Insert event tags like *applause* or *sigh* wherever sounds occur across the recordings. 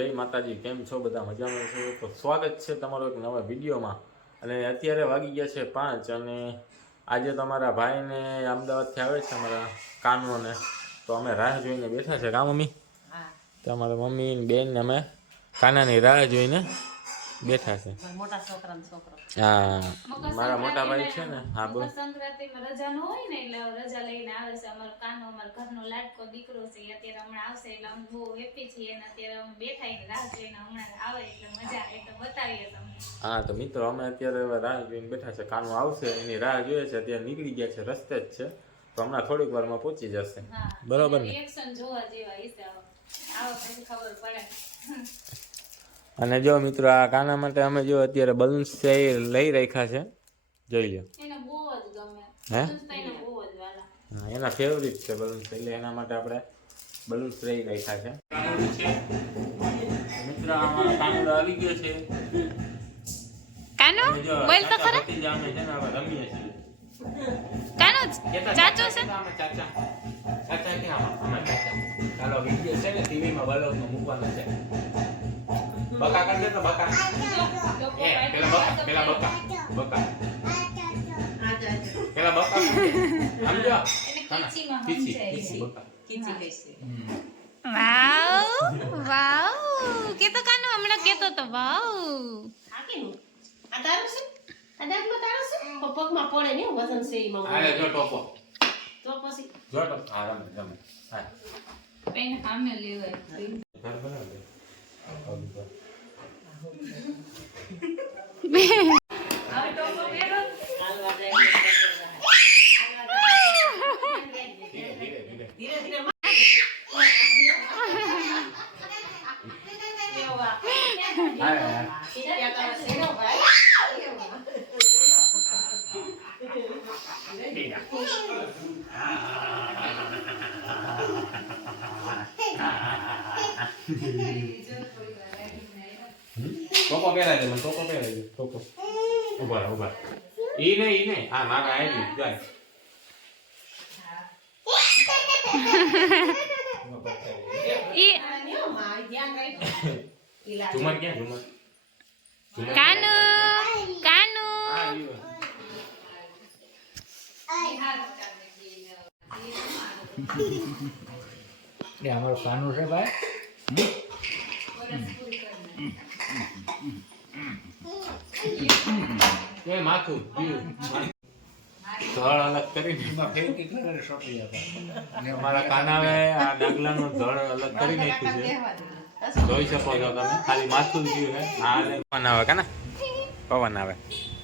જય માતાજી કેમ છો બધા? મજામાં છો? તો સ્વાગત છે તમારો એક નવા વિડીયોમાં. અને અત્યારે વાગી ગયા છે પાંચ અને આજે તમારા ભાઈને અમદાવાદથી આવે છે અમારા કાનોને તો અમે રાહ જોઈને બેઠા છે કા મમ્મી? તમારા મમ્મી ને બેન અમે કાનાની રાહ જોઈને બેઠા છે. મારા મોટા છોકરાનો છોકરો. હા. મારા મોટા ભાઈ છે ને હા બોલ. સંક્રાંતિમાં રજા નો હોય ને એટલે રજા લઈને આવે છે. અમારો કાનો અમારો ઘરનો લાડકો દીકરો છે. અત્યારે હમણાં આવશે એટલે અમે બહુ હેપી છીએ અને અત્યારે અમે બેઠા રાહ જોઈને હમણાં આવે એટલે મજા આવે તો બતાવીએ તમને. હા તો મિત્રો અમે અત્યારે હવે રાહ જોઈને બેઠા છે. કાનો આવશે એની રાહ જોઈએ છે. અત્યારે નીકળી ગયા છે રસ્તે જ છે. તો હમણાં થોડીક વારમાં પહોંચી જશે. બરાબર બરોબર ને? રિએક્શન જોવા જેવા આવો આવો પછી ખબર પડે. અને જો મિત્રો આ કાના માટે અમે જો અત્યારે બલૂન્સ છે એ લઈ રાખ્યા છે. જોઈ લો હે? એને બહુ જ વાલા. હા એના ફેવરિટ છે બલૂન્સ એટલે એના માટે આપણે બલૂન્સ લઈ રાખ્યા છે. મિત્રો અમારો કાનુડો આવી ગયો છે. કાનો? બોલ તો ખરા. ભત્રીજા છે ને હવે રમીએ છીએ. કાનો ચાચો છે? અમે ચાચા? ચાચા કે આમાં? અમે ચાચા. ચાલો વિડિયો છે ને ટીવીમાં બલૂન મૂકવાનો છે. બકા કરી દે તો બકા એ પેલા બકા પેલા બકા બકા આજો આજો પેલા બકા સમજો એને ખીચીમાં ખીચી સમજાય ખીચી છે. બકા ખીચી કહીશે વાવ વાવ કેતો કાનો હમણાં કેતો તો વાવ આ કેનું આ તારું છે આ ડાકલો તારો છે પણ પગમાં પડે ને વજન છે એમાં હાલે જો ટોપો તો પછી જો ટોપો હા રમે રમે હા પેન સામે લેવાય ઘર બનાવી *laughs* દે. *laughs* *laughs* ટોપો પહેરાય મને ટોપો પહેરાય દે ટોપો ઊભા ઊભા. ઈ નહીં ઈ નહીં આ મારા આઈ જાય ઝુમર ક્યાં ઝુમર કાનુ કાનુ. એ અમારું કાનુ છે ભાઈ એ માથું ધળ અલગ કરીને. એમાં ફેંકી કલર સોંપી હતા અમારા કાનાવે આ ડાગલાનું ધળ અલગ કરી નાખ્યું છે. જોઈ શકો છો તમે. ખાલી માથું ગયું છે. આ પવન આવે કાના પવન આવે.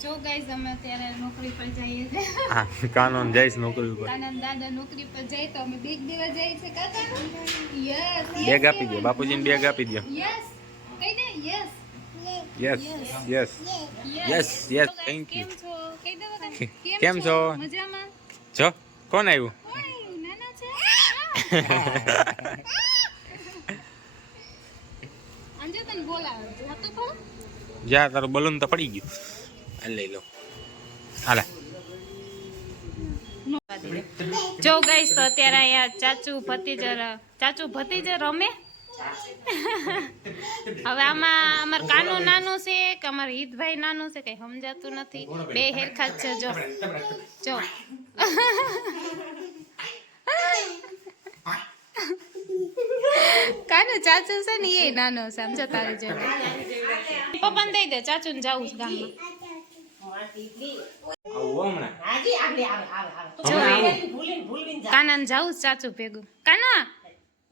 જો ગાઈઝ અમે અત્યારે નોકરી પર જઈએ છીએ હા કાનૂન જઈશ નોકરી ઉપર. આનંદ દાદા નોકરી પર જાય તો અમે બેગ દેવા જઈએ કાકા. યસ બેગ આપી દો બાપુજીને બેગ આપી દો યસ કઈ દે? Yes yes yes yes yes thank you કેમ છો? દે *laughs* કેમ છો? મજામાં? જો કોણ આવ્યું? નાના છે? *laughs* અંજુ તને બોલાવે. હતો પણ જા તારું બલૂન તો પડી ગયું. આ લઈ લો. હાલે. જો ગઈશ તો અત્યારે અહીંયા ચાચુ ભતીજર ચાચુ ભતીજર રમે? *laughs* હવે આમાં અમાર કાનું નાનું છે કે અમાર હિતભાઈ નાનું છે કઈ સમજાતું નથી. બે હેરખા જ છે જો. જો. *laughs* કાનો ચાચુ છે ને એ નાનો છે સમજો તારી જોડે. પપ્પાને દઈ દે ચાચુ ને જાવું છે ગામમાં. આવું હમણાં. હાજી આગળ આવે આવે આવે તો જો. ભૂલીને ભૂલીને ભૂલીને જા કાના ને જાવું ચાચુ ભેગું. કાના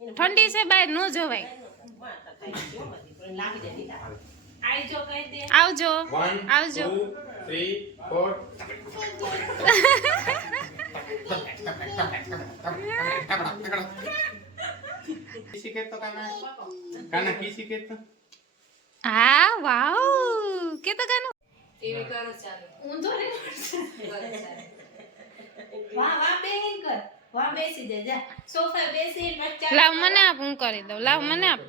ઠંડી છે બહાર ન જવાય. આવજો આવજો કે તો? કાના કાના? હા વાવ કે તો ઊંધો રે. વાહ વાહ બેહીન કર. વાહ બેસી જા જા. સોફા બેસી વચ્ચે લાવ મને આપ હું કરી દઉં? લાવ મને આપ.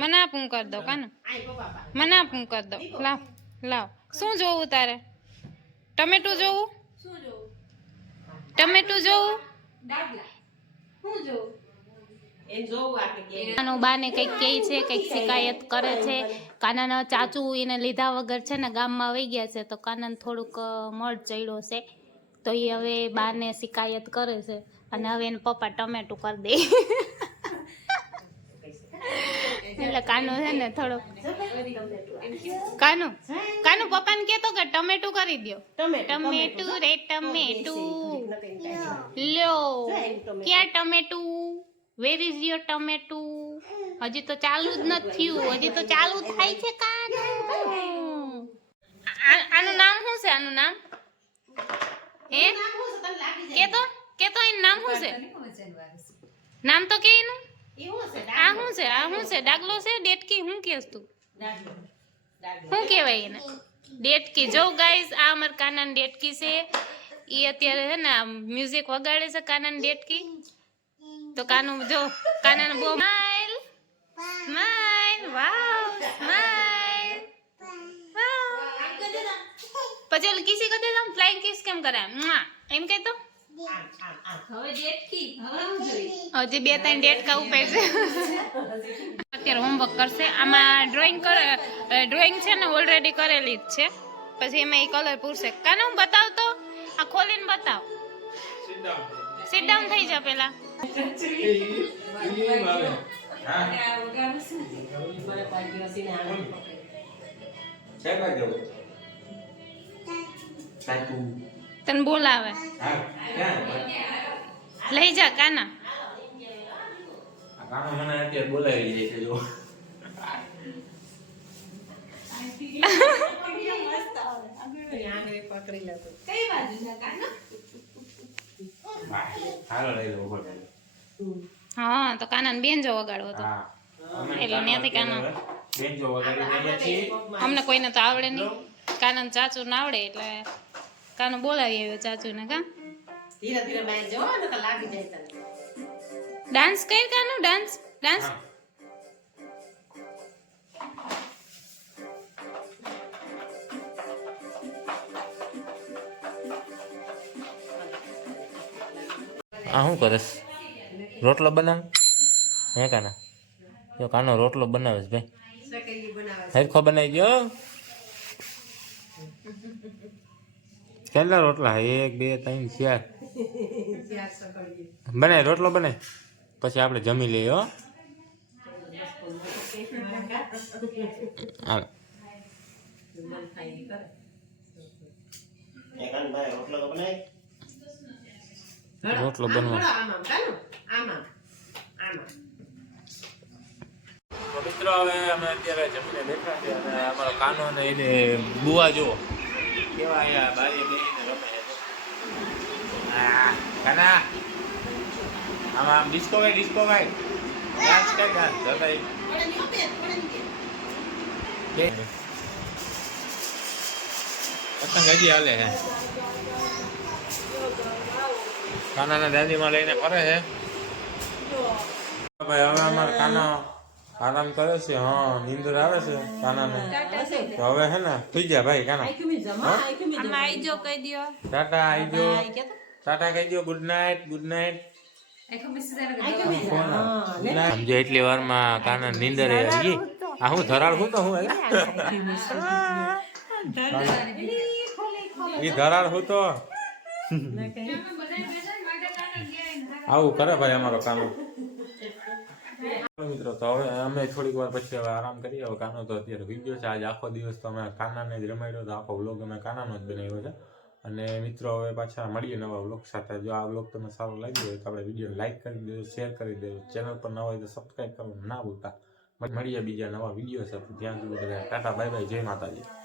મને આપ હું કરી દઉં કાનું? મને આપ હું કરી દઉં. લાવ લાવ. શું જોવું તારે? ટમેટું જોવું? શું જોવું? ટમેટું જોવું? ડાબલા. શું જોવું એને જોવું આપણે કે કાનો બાને કંઈક કહે છે કંઈક શિકાયત કરે છે. કાનાના ચાચુ એને લીધા વગર છે ને ગામમાં વહી ગયા છે તો કાનાને થોડુંક મળ ચડ્યો છે. તો એ હવે બાને શિકાયત કરે છે. અને હવે એને પપ્પા ટમેટું કરી દે. એટલે કાનો છે ને થોડોક કાનો? કાનુ પપ્પાને કહેતો કે ટમેટું કરી દો ટમેટું ટમેટું રે ટમેટું. લ્યો. ક્યાં ટમેટું? Where is your ટમેટું? હજી તો ચાલુ જ નથી થયું. હજી તો ચાલુ થાય છે કાનું. આનું નામ શું છે? આનું નામ? હે? કે તો કે તો એનું નામ શું છે નામ તો કે એનું આ શું છે આ શું છે ડાગલો છે ડેટકી શું કેસ તું શું કહેવાય એને ડેટકી જો ગાઈસ આ અમાર કાનાન ડેટકી છે એ અત્યારે છે ને મ્યુઝિક વગાડે છે કાનાન ડેટકી તો કાનું જો કાનાને બહુ સ્માઈલ સ્માઈલ વાવ સ્માઈલ પછી ઓલી કિસી કહે તો ફ્લાઇંગ કિસ કેમ કરે મ્વા. એમ કહે તો હજી બે ત્રણ ડેટકા ઉપર છે. અત્યારે હોમવર્ક કરશે. આમાં ડ્રોઈંગ કરે ડ્રોઈંગ છે ને ઓલરેડી કરેલી જ છે. પછી એમાં એ કલર પૂરશે. કાને હું બતાવ તો. આ ખોલીને બતાવ. સિટ ડાઉન થઈ જા પેલા. તને બોલાવે. લઈ જા કાના. કાનો મને અત્યારે બોલાવી હા, તો કાના બેન જો વગાડવો તો. એટલે ત્યાંથી કાનો. અમને કોઈને તો આવડે નહીં. કાના ચાચુ ના આવડે એટલે કાનો બોલાવી આવ્યો ચાચુને કા? ધીરે ધીરે બાય જો ને તો લાગી જાય તને. ડાન્સ કઈ કાનો ડાન્સ ડાન્સ આ શું કરસ રોટલો બનાવ? હે કાના? જો કાનો રોટલો બનાવે છે ભાઈ. હરખો બનાવી ગયો કેટલા રોટલા એક બે ત્રણ ચાર. *laughs* બનાય રોટલો બનાય પછી આપણે જમી લઈએ હો. રોટલો બનવા. આમાં કાનું આમાં આમાં તો મિત્રો હવે અમે અત્યારે જમીને બેઠા છે અને અમારો કાનો અને એને બુવા જુઓ. કેવા અહીંયા બારી બેસીને રમે કાના આમાં આમ ડિસ્કો ગાય ડિસ્કો ગાય ડાન્સ કઈ ડાન્સ જતા ઈ. પડે નહીં હો બેન, પડે નહીં બેન. બે. પતંગ હજી હાલે છે કાનાના દાદીમાં લઈને ફરે છે ભાઈ હવે અમારા કાના આરામ કરે છે હા નીંદર આવે છે કાનાને. તો હવે હે ને સુઈ જા ભાઈ કાના. આઈ ક્યું જમા? આઈ ક્યું જમા? આઈ જો કહી દ્યો. ટાટા આઈ જો. આઈ કે તો ટાટા કહી દો ગુડ નાઇટ ગુડ નાઇટ સમજો એટલી વારમાં કાના નીંદર આવી આ હું ધરાળ હું તો હું એ ધરાળ. હું તો. આવું કરે ભાઈ અમારો કાનો. મિત્રો, તો હવે અમે થોડીક વાર પછી હવે આરામ કરીએ. હવે કાનો તો અત્યારે વીડિયો છે. આજે આખો દિવસ તો અમે કાનાને જ રમાડ્યો તો આખો વ્લોગ અમે કાનાનો જ બનાવ્યો છે. અને મિત્રો, હવે પાછા મળીએ નવા વ્લોગ સાથે. જો આ વ્લોગ તમને સારો લાગ્યો હોય તો આપણે વીડિયો લાઇક કરી દેજો શેર કરી દેજો. ચેનલ પર નવા હોય તો સબસ્ક્રાઈબ કરવાનું ના ભૂલતા. મળીએ બીજા નવા વીડિયો છે ત્યાં સુધી ટાટા બાય બાય જય માતાજી.